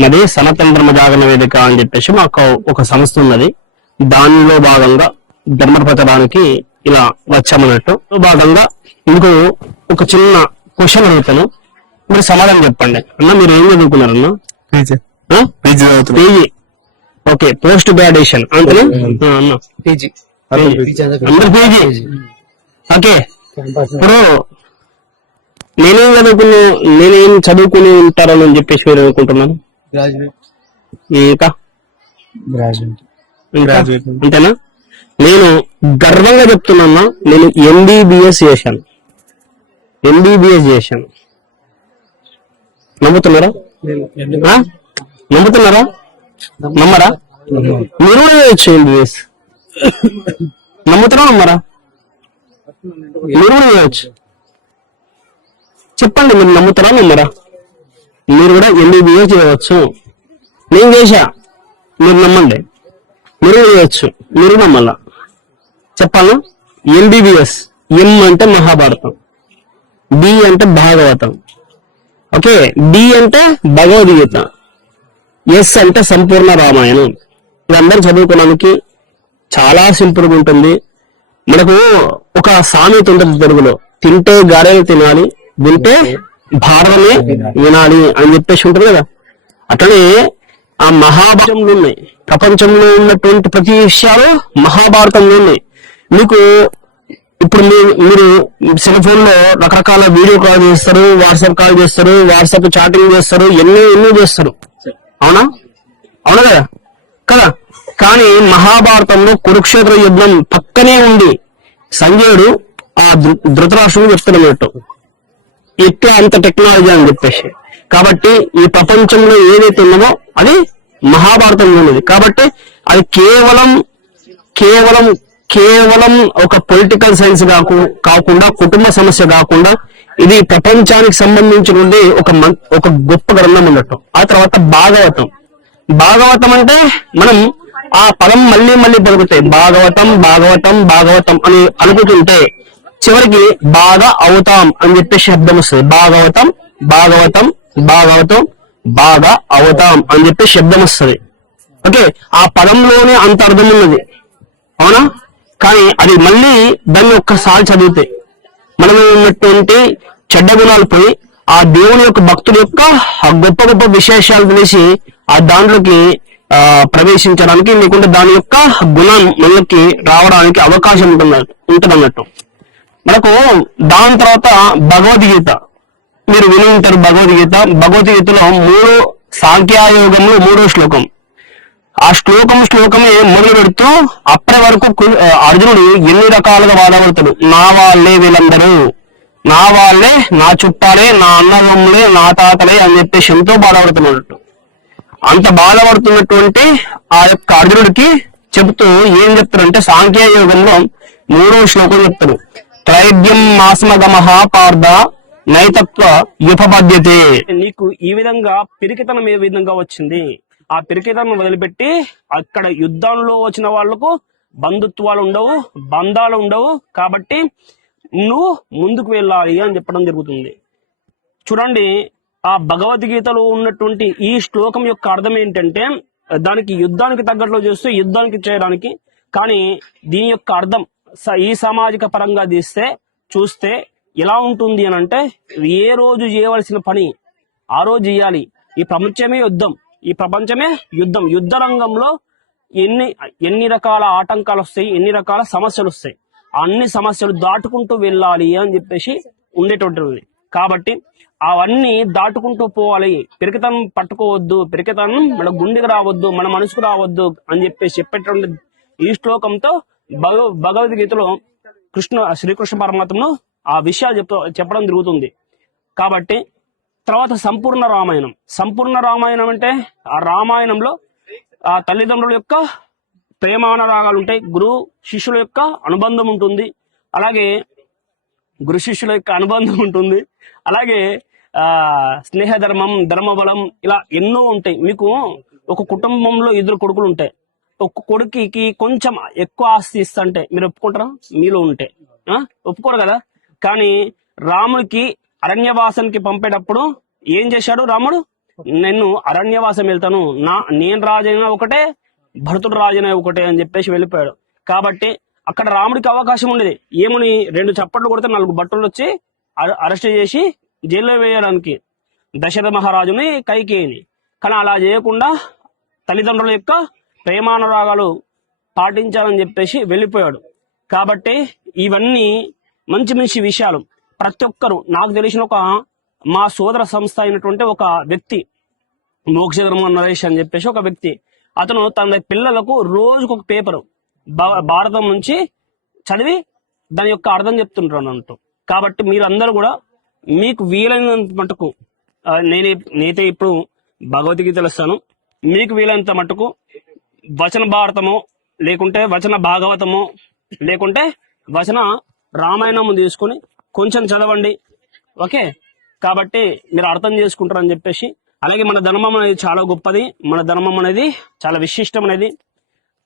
మాది సనాతన ధర్మ జాగరణ వేదిక అని చెప్పేసి మాకు ఒక సంస్థ ఉన్నది. దానిలో భాగంగా ధర్మ ప్రచారానికి ఇలా వచ్చామన్నట్టు. భాగంగా మీకు ఒక చిన్న క్వశ్చన్ అడుగుతాను. మీరు సమాధానం చెప్పండి. అన్న మీరు ఏం చదువుకున్నారన్న? పీజీ. Okay post graduation. అంతేనా? ఆ, అన్న. పీజీ. అందరు పీజీ. ఓకే. ఇప్పుడు నేనేం చదువుకున్నా నేనేం చదువుకుని ఉంటారని చెప్పేసి మీరు అనుకుంటున్నాను గ్రాడ్యుయేట్ ఇంకా? గ్రాడ్యుయేట్. అంతేనా నేను గర్వంగా చెప్తున్నా నేను ఎంబీబీఎస్ చేశాను. ఎంబీబీఎస్ చేశాను. నమ్ముతున్నారా? నమ్ముతున్నారా? నమ్మరా? మీరు కూడా చేయొచ్చు ఎంబీబీఎస్ నమ్ముతారా నమ్మరా? మీరు కూడా చేయొచ్చు. చెప్పండి మీరు నమ్ముతారా నమ్మరా? మీరు కూడా ఎంబీబీఏ చేయవచ్చు. నేను చేశా. మీరు నమ్మండి. మీరు కూడా చేయొచ్చు. మీరు నమ్మల్లా చెప్పాలా? ఎంబీబీఎస్ ఎం అంటే మహాభారతం. బి అంటే భాగవతం. ఓకే? డి అంటే భగవద్గీత. ఎస్ అంటే సంపూర్ణ రామాయణం. ఇదందరూ చదువుకోవడానికి చాలా సింపుల్గా ఉంటుంది. మనకు ఒక సామెత ఉంటుంది తెలుగులో. తింటే గారెలు తినాలి వింటే భారతమే వినాలి అని చెప్పేసి ఉంటుంది కదా. అట్లనే ఆ మహాభారతంలో ఉన్నాయి. ప్రపంచంలో ఉన్నటువంటి ప్రతి విషయాలు మహాభారతంలో ఉన్నాయి. మీకు ఇప్పుడు మీరు సెల్ ఫోన్లో రకరకాల వీడియో కాల్ చేస్తారు వాట్సాప్ కాల్ చేస్తారు వాట్సాప్ చాటింగ్ చేస్తారు ఎన్నో ఎన్నో చేస్తారు. అవునా? అవునా కదా? కదా? కానీ మహాభారతంలో కురుక్షేత్ర యుద్ధం పక్కనే ఉండి సంజయుడు ఆ ధృ- ధృతరాష్ట్రుడు చెప్తున్నట్టు ఇట్లా అంత టెక్నాలజీ అని చెప్పేసి. కాబట్టి ఈ ప్రపంచంలో ఏదైతే ఉన్నదో అది మహాభారతంలో ఉన్నది. కాబట్టి అది కేవలం కేవలం కేవలం ఒక పొలిటికల్ సైన్స్ కాకు కాకుండా కుటుంబ సమస్య కాకుండా ఇది ప్రపంచానికి సంబంధించినటువంటి ఒక మం- ఒక గొప్ప గ్రంథం ఉండటం ఆ తర్వాత భాగవతం. భాగవతం అంటే మనం ఆ పదం మళ్ళీ మళ్ళీ పలుకుతాయి. భాగవతం భాగవతం భాగవతం అని అనుకుంటుంటే చివరికి బాగా అవుతాం అని చెప్పే శబ్దం వస్తుంది. భాగవతం భాగవతం భాగవతం బాగా అవుతాం అని చెప్పే శబ్దం వస్తుంది. ఓకే ఆ పదంలోనే అంత అర్థం ఉన్నది. అవునా? కానీ అది మళ్ళీ దాన్ని ఒక్కసారి చదివితే మనలో ఉన్నటువంటి చెడ్డ గుణాలు పోయి ఆ దేవుని యొక్క భక్తుడి యొక్క గొప్ప గొప్ప విశేషాలు తెలిసి ఆ దాంట్లోకి ఆ ప్రవేశించడానికి లేకుంటే దాని యొక్క గుణం మనకి రావడానికి అవకాశం ఉంటుంది ఉంటుంది అన్నట్టు మనకు దాని తర్వాత భగవద్గీత. మీరు విని ఉంటారు భగవద్గీత. భగవద్గీతలో మూడు సాంఖ్యాయోగంలో మూడో శ్లోకం. ఆ శ్లోకం శ్లోకమే మొదలు పెడుతూ అప్పటి వరకు అర్జునుడు ఎన్ని రకాలుగా బాధపడతాడు నా వాళ్ళే వీళ్ళందరూ. నా వాళ్ళే నా చుట్టాలే నా అన్నదమ్ములే నా తాతలే అని చెప్పేసి ఎంతో బాధపడుతున్నట్టు. అంత బాధపడుతున్నటువంటి ఆ యొక్క అర్జునుడికి చెబుతూ ఏం చెప్తారంటే సాంఖ్యాయోగంలో మూడో శ్లోకం చెప్తారు వైద్యం మాస్మగమహ పార్థ నైతత్వ యుపబద్యతే నీకు ఈ విధంగా పిరికితనం ఏ విధంగా వచ్చింది? ఆ పిరికితనం వదిలిపెట్టి అక్కడ యుద్ధంలో వచ్చిన వాళ్ళకు బంధుత్వాలు ఉండవు బంధాలు ఉండవు. కాబట్టి నువ్వు ముందుకు వెళ్ళాలి అని చెప్పడం జరుగుతుంది. చూడండి ఆ భగవద్గీతలో ఉన్నటువంటి ఈ శ్లోకం యొక్క అర్థం ఏంటంటే దానికి యుద్ధానికి తగ్గట్లో చేస్తూ యుద్ధానికి చేయడానికి కానీ దీని యొక్క అర్థం ఈ సామాజిక పరంగా తీస్తే చూస్తే ఎలా ఉంటుంది అని అంటే ఏ రోజు చేయవలసిన పని ఆ రోజు చేయాలి. ఈ ప్రపంచమే యుద్ధం. ఈ ప్రపంచమే యుద్ధం. యుద్ధ రంగంలో ఎన్ని ఎన్ని రకాల ఆటంకాలు వస్తాయి ఎన్ని రకాల సమస్యలు వస్తాయి అన్ని సమస్యలు దాటుకుంటూ వెళ్ళాలి అని చెప్పేసి ఉండేటువంటిది కాబట్టి అవన్నీ దాటుకుంటూ పోవాలి. పెరికితనం పట్టుకోవద్దు పెరికితనం మన గుండెకి రావద్దు మన మనసుకు రావద్దు అని చెప్పేసి చెప్పేటువంటి ఈ శ్లోకంతో భగవ భగవద్గీతలో కృష్ణ శ్రీకృష్ణ పరమాత్మను ఆ విషయాలు చెప్ చెప్పడం జరుగుతుంది. కాబట్టి తర్వాత సంపూర్ణ రామాయణం. సంపూర్ణ రామాయణం అంటే ఆ రామాయణంలో ఆ తల్లిదండ్రుల యొక్క ప్రేమానురాగాలు ఉంటాయి. గురు శిష్యుల యొక్క అనుబంధం ఉంటుంది. అలాగే గురు శిష్యుల యొక్క అనుబంధం ఉంటుంది. అలాగే ఆ స్నేహ ధర్మం ధర్మబలం ఇలా ఎన్నో ఉంటాయి. మీకు ఒక కుటుంబంలో ఇద్దరు కొడుకులు ఉంటాయి. ఒక్క కొడుకుకి కొంచెం ఎక్కువ ఆస్తి ఇస్తంటే మీరు ఒప్పుకుంటారా మీలో ఉంటే. ఆ? ఒప్పుకోరు కదా? కానీ రాముడికి అరణ్యవాసానికి పంపేటప్పుడు ఏం చేశాడు రాముడు? నేను అరణ్యవాసం వెళ్తాను. నా నేను రాజైనా ఒకటే భరతుడు రాజైనా ఒకటే అని చెప్పేసి వెళ్ళిపోయాడు. కాబట్టి అక్కడ రాముడికి అవకాశం ఉండేది. ఏముని రెండు చప్పట్లు కొడితే నాలుగు బట్టలు వచ్చి అరెస్ట్ చేసి జైల్లో వేయడానికి దశరథ మహారాజుని కైకేయిని. కానీ అలా చేయకుండా తల్లిదండ్రుల యొక్క ప్రేమానురాగాలు పాటించాలని చెప్పేసి వెళ్ళిపోయాడు. కాబట్టి ఇవన్నీ మంచి మంచి విషయాలు. ప్రతి ఒక్కరు నాకు తెలిసిన ఒక మా సోదర సంస్థ అయినటువంటి ఒక వ్యక్తి మోక్షధర్మ నరేష్ అని చెప్పేసి ఒక వ్యక్తి. అతను తన పిల్లలకు రోజుకు ఒక పేపరు భారతం నుంచి చదివి దాని యొక్క అర్థం చెప్తుంటాను అంటూ కాబట్టి మీరందరూ కూడా మీకు వీలైనంత మటుకు నేను నేనే నేనైతే ఇప్పుడు భగవద్గీతలు ఇస్తాను మీకు వీలైనంత మటుకు వచన భారతము లేకుంటే వచన భాగవతము లేకుంటే వచన రామాయణము తీసుకొని కొంచెం చదవండి. ఓకే? కాబట్టి మీరు అర్థం చేసుకుంటారని చెప్పేసి అలాగే మన ధర్మం అనేది చాలా గొప్పది. మన ధర్మం అనేది చాలా విశిష్టమైనది.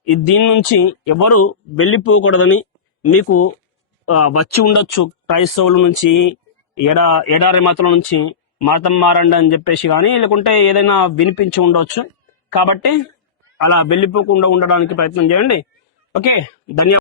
దీని నుంచి ఎవరు వెళ్ళిపోకూడదని మీకు వచ్చి ఉండొచ్చు. క్రైస్తవుల నుంచి ఎడా ఎడారి మతుల నుంచి మతం మారండి అని చెప్పేసి కానీ లేకుంటే ఏదైనా వినిపించి ఉండొచ్చు. కాబట్టి అలా వెళ్ళిపోకుండా ఉండడానికి ప్రయత్నం చేయండి. ఓకే ధన్యవాదాలు.